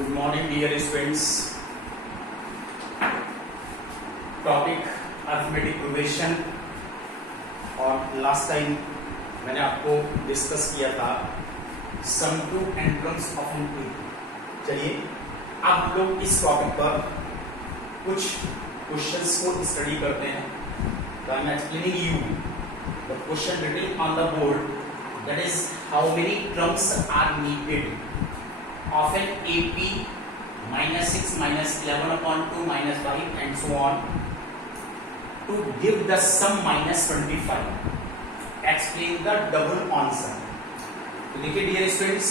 Good morning dear students. Topic arithmetic progression, और last time मैंने आपको डिस्कस किया था sum to एंट्रम्स of an equation. चलिए अब हम लोग इस टॉपिक पर कुछ क्वेश्चंस को स्टडी करते हैं। तो I am explaining you the question written on the board, that is how many terms are needed of an AP minus 6 minus 11 upon 2 minus 5 and so on to give the sum minus 25. Explain the double answer. तो देखिए dear students,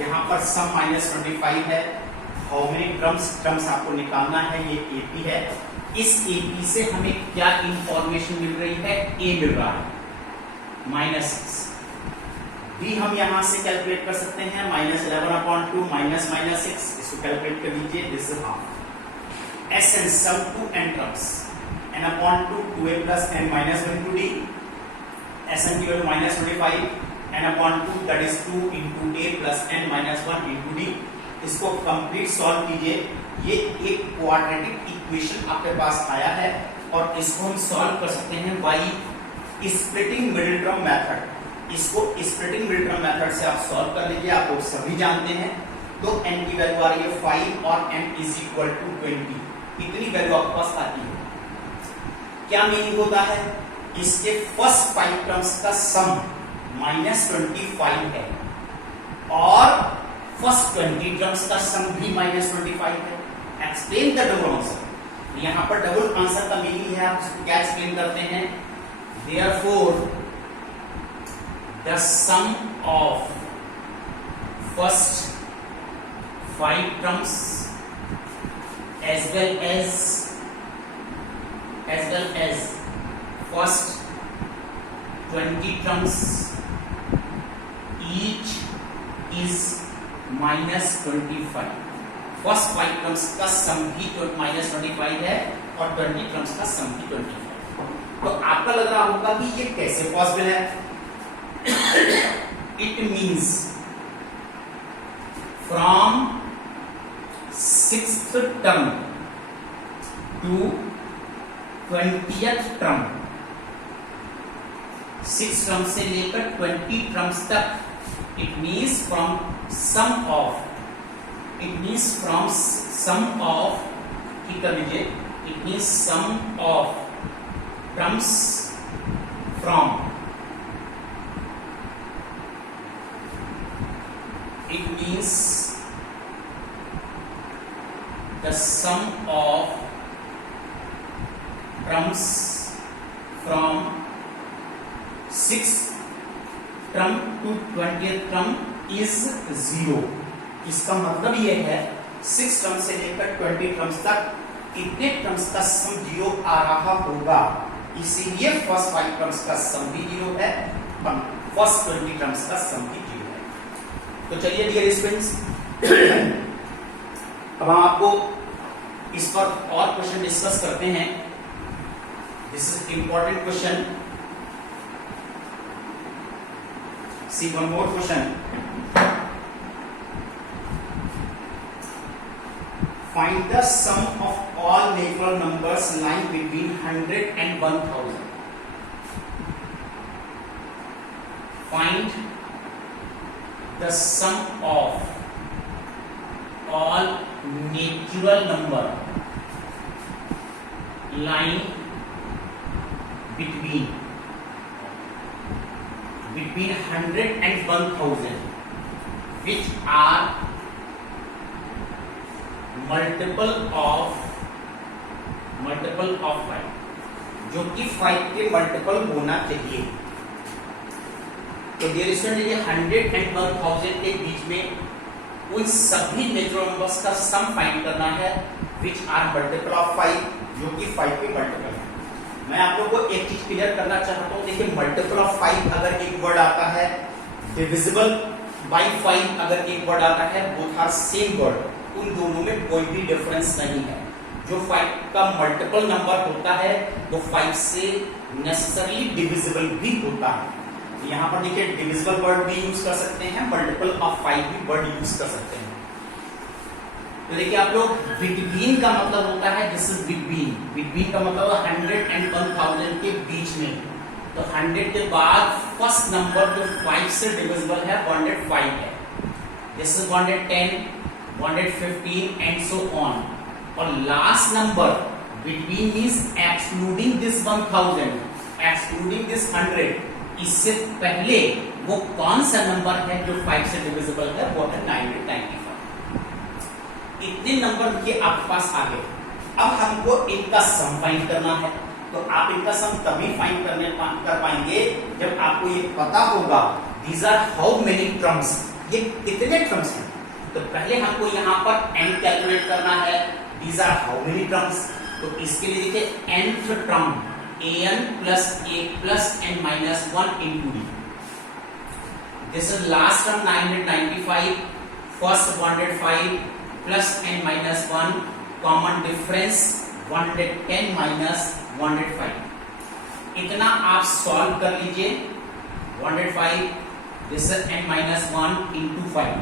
यहाँ पर सम minus 25 है। How many terms आपको निकालना है, ये AP है। इस AP से हमें क्या इंफॉर्मेशन मिल रही है? A मिल रहा है माइनस 6। भी हम यहां से कैलकुलेट कर सकते हैं, माइनस 11 अपॉन 2 माइनस माइनस 6, इसको कैलकुलेट कर लीजिए। This is half S N sum to N terms N upon 2 2a plus N minus 1 two D S N की value minus 25 N upon 2 that is 2 into a plus N minus 1 into D. इसको complete solve कीजिए। ये एक quadratic equation आपके पास आया है और इसको हम सॉल्व कर सकते हैं by splitting middle term method. इसको स्प्लिटिंग मिडिल टर्म मेथड से आप सॉल्व कर लीजिए। आप लोग सभी जानते हैं। तो n की वैल्यू आ रही है 5 और n इज इक्वल टू 20। इतनी वैल्यू आपके पास आती है। क्या मीनिंग होता है? इसके फर्स्ट 5 टर्म्स का सम माइनस 25 है और फर्स्ट 20 टर्म्स का सम भी माइनस 25 है। Explain the double answer. यहां पर डबल आंसर का मीनिंग है, आप इसको क्या एक्सप्लेन करते हैं? Therefore the sum of first 5 terms as well as first 20 terms each is minus 25। First 5 terms का सम भी माइनस 25 है और 20 टर्म्स का सम भी 25। तो आपका लग रहा होगा कि ये कैसे पॉसिबल है? It means from 6th term to 20th term, 6 term से लेकर 20 terms तक, it means from sum of कर लीजिए, it means sum of terms from, it means the sum of terms from 6th term to 20th term is 0। इसका मतलब यह है 6 term से लेकर 20 टर्म्स तक इतने टर्म्स का सम 0 आ रहा होगा। इसीलिए फर्स्ट 5 टर्म्स का सम भी 0 है, फर्स्ट 20 टर्म्स का सम भी 0 है। तो चलिए डियर स्टूडेंट्स, अब हम आपको इस पर और क्वेश्चन डिस्कस करते हैं। This is important question. See one more question. Find the sum of all natural numbers lying between 100 and 1000। Find the sum of all natural number lying between 100 and 1000 which are multiple of 5, जो कि 5 के multiple होना चाहिए। तो dear student, ये 100 and 1000 के बीच में उन सभी नेचुरल नंबर्स का सम फाइंड करना है विच आर मल्टीपल ऑफ 5, जो कि 5 के मल्टीपल है। मैं आप लोगों को एक चीज क्लियर करना चाहता हूं। देखिए, मल्टीपल ऑफ 5 अगर एक वर्ड आता है, डिविजिबल बाय 5 अगर एक वर्ड आता है, बोथ आर सेम वर्ड। उन दोनों में कोई भी डिफरेंस नहीं है। जो 5 का मल्टीपल नंबर होता है वो 5 से नेसेसरली डिविजिबल भी होता है। यहाँ पर देखिए डिविजिबल वर्ड भी यूज कर सकते हैं, मल्टीपल ऑफ 5 भी वर्ड यूज कर सकते हैं। तो देखिए आप लोग, बिटवीन का मतलब होता है, दिस इज बिटवीन, बिटवीन का मतलब 100 एंड 1000 के बीच में। तो 100 के बाद फर्स्ट नंबर जो 5 से डिविजिबल है 105 है, this is 110, 115 and so on. और last number between means excluding this 1000, excluding this 100, इससे पहले वो कौन सा नंबर है जो 5 से डिविजिबल है, वो है 995। इतने नंबर के आपके पास आ गए। अब हमको इनका सम फाइंड करना है। तो आप इनका सम तभी फाइंड कर पाएंगे जब आपको ये पता होगा these are how many terms, ये कितने टर्म्स हैं। तो पहले हमको यहाँ पर n कैलकुलेट करना है, these are how many terms. तो इसके लिए देखिए nth term an plus a plus n minus 1 into d, this is last term 995, first 105 plus n minus 1, common difference 110 minus 105। इतना आप सॉल्व कर लीजिए। 105, this is n minus 1 into 5,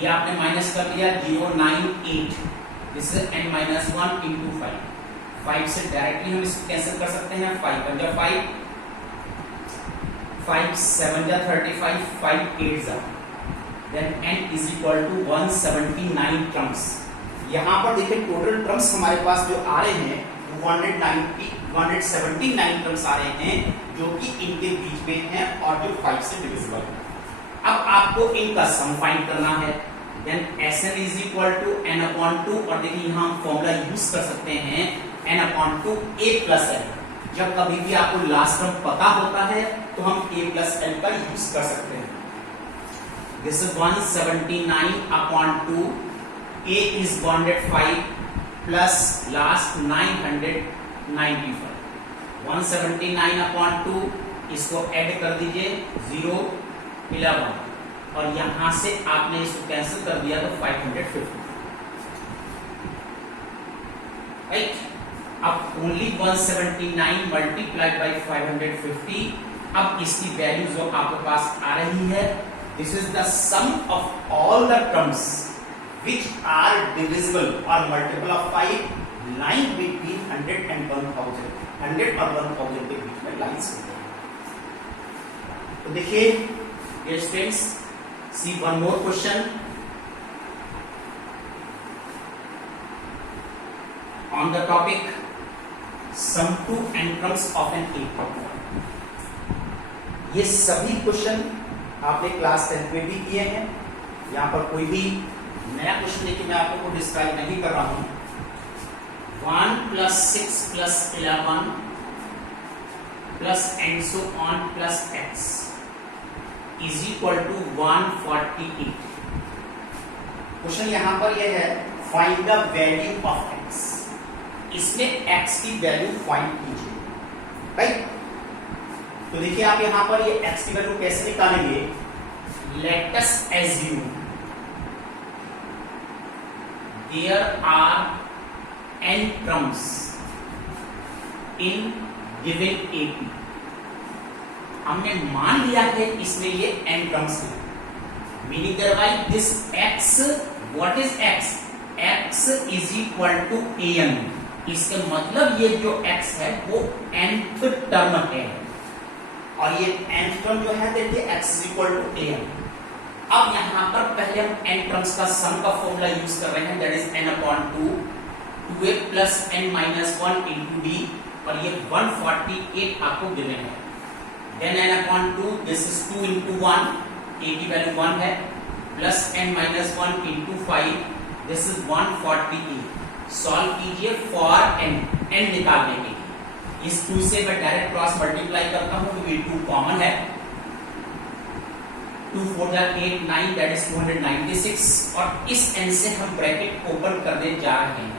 ये आपने माइनस कर दिया 098, this is n minus 1 into 5। 5 से directly हम इसको कैंसिल कर सकते हैं, 5 1 जा 5, 5 7 जा 35, 5 8 जा, then n is equal to 179 terms. यहाँ पर देखिए टोटल टर्म्स हमारे पास जो आ रहे हैं 179 टर्म्स आ रहे हैं जो कि इनके बीच में हैं और जो 5 से डिविजिबल है। अब आपको इनका सम फाइंड करना है, then Sn is equal to n upon 2, और देखिए यहाँ हम फॉर्मूला यूज कर सकते हैं n upon 2 a plus n। जब कभी भी आपको लास्ट टर्म पता होता है तो हम a plus n का यूज कर सकते हैं। This is 179 upon 2, a is 105 plus last 995, 179 upon 2, इसको ऐड कर दीजिए 0 11, और यहां से आपने इसको कैंसिल कर दिया तो 550, राइट। अब ओनली 179 मल्टीप्लाइड बाई 550, अब इसकी वैल्यू जो आपके पास आ रही है, this is the sum of all the terms which are divisible or multiple of 5 lying between 100 and 1000, 100 और 1000 के बीच में लाइंस होते हैं। तो देखिए dear students, see one more question on the topic sum to entrance of an equal। ये सभी question आपने क्लास 10 में भी किए हैं, यहाँ पर कोई भी नया क्वेश्चन देखिए मैं आपको डिस्क्राइब नहीं कर रहा हूं। 1 plus 6 plus 11 plus and so on plus x is equal to 148। Question यहां पर यह है find the value of x। इसमें x की वैल्यू फाइंड कीजिए, राइट। तो देखिए आप यहां पर ये x की वैल्यू कैसे निकालेंगे, let us assume there are n terms in given AP। हमने मान लिया है इसमें ये n terms है, meaning thereby this x, what is x, x is equal to an। इसका मतलब ये जो x है वो nth टर्म है, और ये nth टर्म जो है देखिए x is equal to an। अब यहां पर पहले हम n टर्म्स का सम का फॉर्मूला यूज कर रहे हैं, that is n upon 2, 2a plus n minus 1 into d, और ये 148 आपको गिवन है। Then n upon 2, this is 2 into 1, a की वैल्यू 1 है, plus n minus 1 into 5, this is 148। Solve कीजिए फॉर n निकालने के लिए। इस 2 से मैं डायरेक्ट क्रॉस मल्टीप्लाई करता हूं तो ये 2 कॉमन है, 2 4 8 9, दैट इज 296, और इस n से हम ब्रैकेट ओपन करने जा रहे हैं,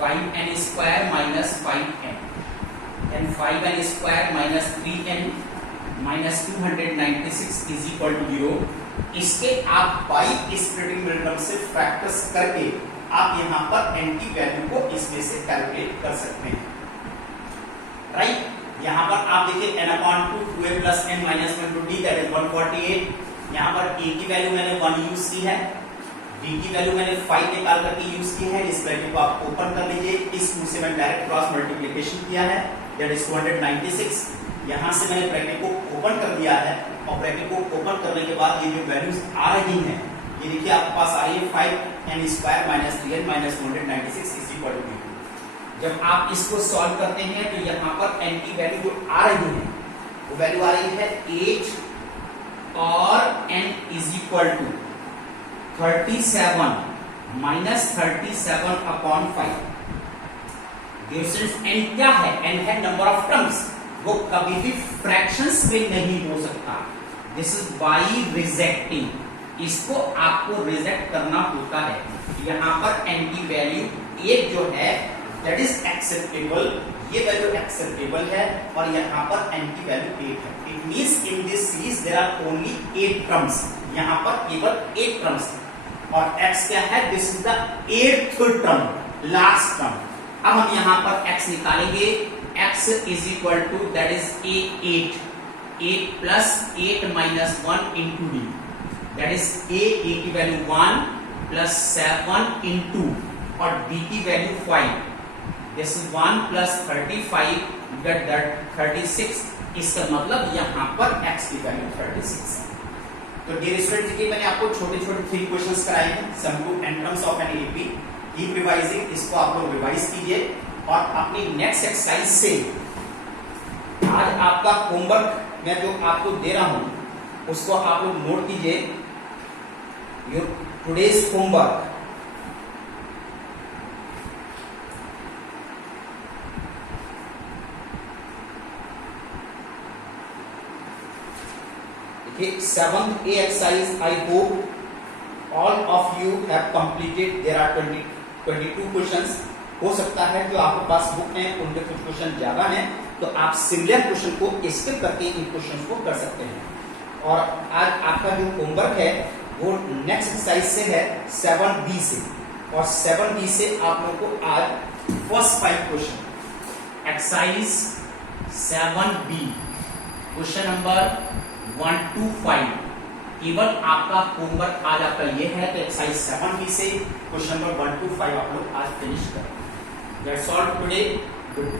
5n square minus 5n, then 5n square minus 3n minus 296 is equal to 0। इसके आप बाई स्प्लिटिंग रिजल्ट से प्रैक्टिस करके आप यहां पर n की वैल्यू को इसमें से कैलकुलेट कर सकते हैं, राइट। यहां पर आप देखिए n upon 2, 2a plus n minus 1 to d, that is 148। यहां पर a की वैल्यू मैंने 1 यूज की है, डी की वैल्यू मैंने 5 निकाल करके यूज की है, इस वैल्यू को आप ओपन कर लीजिए, इस 2 से मैंने डायरेक्ट क्रॉस मल्टीप्लिकेशन किया है, दैट इज 296। यहां से मैंने ब्रैकेट को ओपन कर दिया है और ब्रैकेट को ओपन करने के बाद ये जो वैल्यूज आ रही हैं, ये देखिए आपके पास आ रही है 5n square minus 3n minus 296 is equal to 2। जब आप इसको सॉल्व करते हैं तो यहाँ पर n की वैल्यू जो आ रही है वो वैल्यू आ रही है 8 और n is equal to 37 minus 37 upon 5। n क्या है? n है नंबर ऑफ टर्म्स, वो कभी भी फ्रैक्शंस में नहीं हो सकता। दिस इज बाई रिजेक्टिंग, इसको आपको रिजेक्ट करना होता है। यहाँ पर n की वैल्यू 8 जो है दैट इज एक्सेप्टेबल, ये वैल्यू एक्सेप्टेबल है और यहाँ पर n की वैल्यू 8 है। It means in this series there are only 8 terms, यहाँ पर केवल 8 टर्म्स और x क्या है? This is the 8th term, last term. अब हम यहाँ पर x निकालेंगे, x is equal to that is 8 plus 8 minus 1 into D, that is a की वैल्यू 1 प्लस 7 इंटू और d की value 5, this is 1 plus 35 get that 36। इसका मतलब यहाँ पर x की वैल्यू 36 है। तो डियर स्टूडेंट्स, देखिए मैंने आपको छोटे छोटे 3 क्वेश्चंस कराए हैं, sum to एंट्रम्स of N AP, keep revising, इसको आप लोग रिवाइज कीजिए और अपनी नेक्स्ट एक्सरसाइज से आज आपका होमवर्क मैं जो आपको दे रहा हूं उसको आप लोग नोट कीजिए। Your today's homework, okay, 7th A exercise, I hope all of you have completed. There are 22 questions। हो सकता है जो आपके पास बुक है उनके कुछ क्वेश्चन ज्यादा हैं, तो आप सिमिलर क्वेश्चन को स्किप करके इन क्वेश्चन को कर सकते हैं। और आज आपका जो होमवर्क है वो नेक्स्ट एक्सरसाइज से है 7B से, और 7B से आप लोगों को आज first 5 question, exercise 7B question number 1 to 5 केवल आपका होमवर्क आज आपका ये है। तो एक्सरसाइज 7B से क्वेश्चन नंबर 1 to 5 आप लोग आज फिनिश करें। That's all today, good.